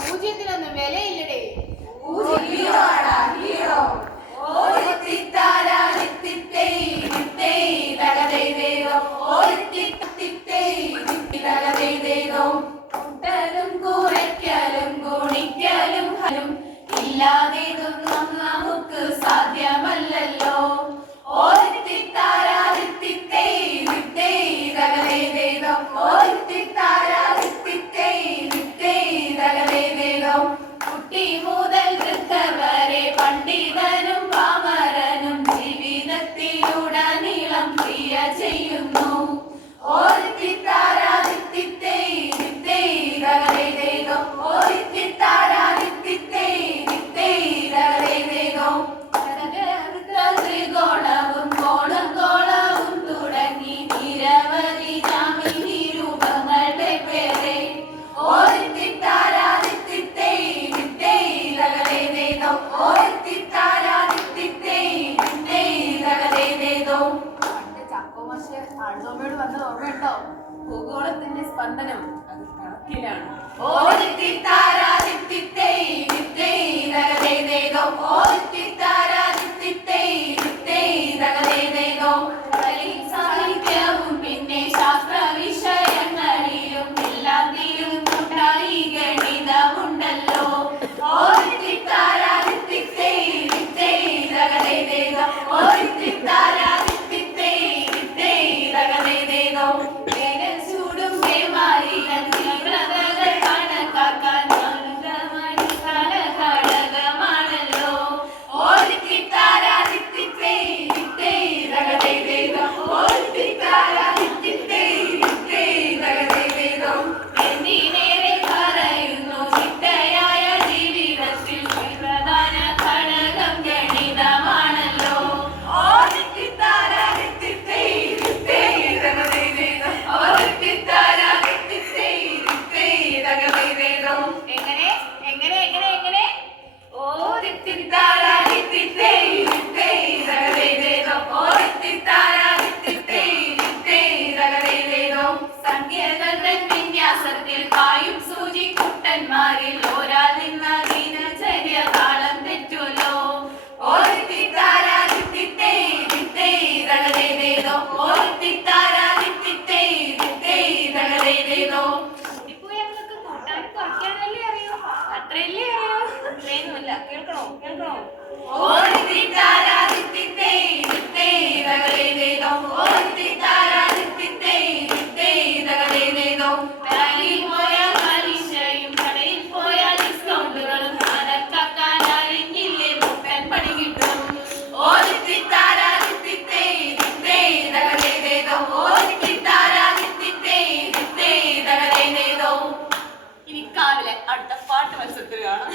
പൂജ്യത്തിനൊന്നും വിലയില്ലടേ. കൂട്ടലും കുറയ്ക്കലും ഗുണിക്കലും ഇല്ലാതെതൊന്നും നമുക്ക് സാധ്യമല്ലല്ലോ. കുട്ടി മുതൽ വൃദ്ധർ വരെ പണ്ഡിതനും പാമരനും ജീവിതത്തിലുടനീളം ക്രിയ ചെയ്യുന്നു. ത്രികോണവും കോണം കോളവും തുടങ്ങി നിരവധി ജാമിനി രൂപങ്ങളുടെ പേരെ ആഴ്ചോമയോട് വന്നത് ഓർമ്മയുണ്ടോ? ഭൂഗോളത്തിന്റെ സ്പന്ദനം അത് കണക്കിലാണ്. സാഹിത്യവും പിന്നെ ശാസ്ത്ര വിഷയങ്ങളിലും എല്ലാത്തിലും ഉണ്ടായി ഗണിതമുണ്ടല്ലോ. ചൂടും തീവ്രതകൾ കണക്കാക്കാൻ ഘടകമാണല്ലോ. എന്തിനേറെ പറയുന്നു, ചിട്ടയായ ജീവിതത്തിൽ പ്രധാന ഘടകം ഗണിതമാണല്ലോ. എങ്ങനെ എങ്ങനെ എങ്ങനെ എങ്ങനെ സംഖ്യകളുടെ വിന്യാസത്തിൽ പായും സൂചിക്കുട്ടന്മാരിൽ ഒരാൾ നിന്ന ദിനചര്യ താളം തെറ്റുമല്ലോ. കുറയ്ക്കാനല്ലേ അറിയൂ, അത്രയല്ലേ അറിയൂ. അത്രയൊന്നുമില്ല. കേൾക്കണോ കേൾക്കണോ? ബാങ്കിൽ പോയാൽ പലിശയും കടയിൽ പോയാൽ ഡിസ്കൗണ്ടുകളും കണക്കാക്കാൻ അറിഞ്ഞില്ലേ മുട്ടൻ പണി കിട്ടും. ഇനി കാവിലെ അടുത്ത പാട്ട് മത്സരത്തിൽ കാണാം.